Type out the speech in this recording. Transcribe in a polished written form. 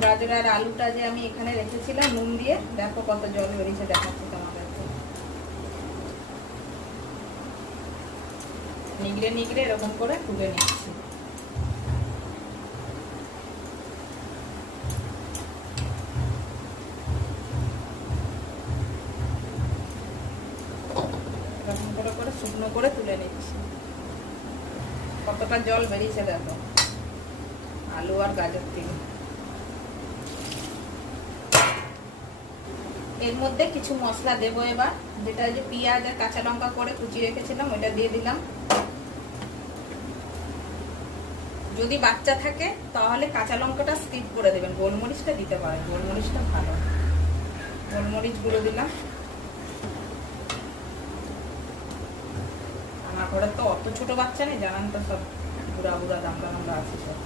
গাজর আর আলুটা যে আমি এখানে রেখেছিলাম নুন দিয়ে, দেখো কত জল বেরিয়েছে, দেখাচ্ছি তোমাদেরকে। নিগড়ে নিগড়ে এরকম করে তুলে নিচ্ছি। এরকম করে করে শুকনো করে তুলে নিচ্ছি। কতটা জল বেরিয়েছে দেখো আলু আর গাজর থেকে। এর মধ্যে কিছু মশলা দেবো এবার, যেটা যে পেঁয়াজ আর কাঁচা লঙ্কা করে কুচিয়ে রেখেছিলাম ওইটা দিয়ে দিলাম। যদি বাচ্চা থাকে তাহলে কাঁচা লঙ্কাটা স্কিপ করে দেবেন, গোলমরিচটা দিতে পারেন, গোলমরিচটা ভালো। গোলমরিচ গুঁড়ো দিলাম। আমার ঘরে তো অত ছোট বাচ্চা নেই, জানান তো, সব বুড়া বুড়া দামড়া দামড়া আছে সব।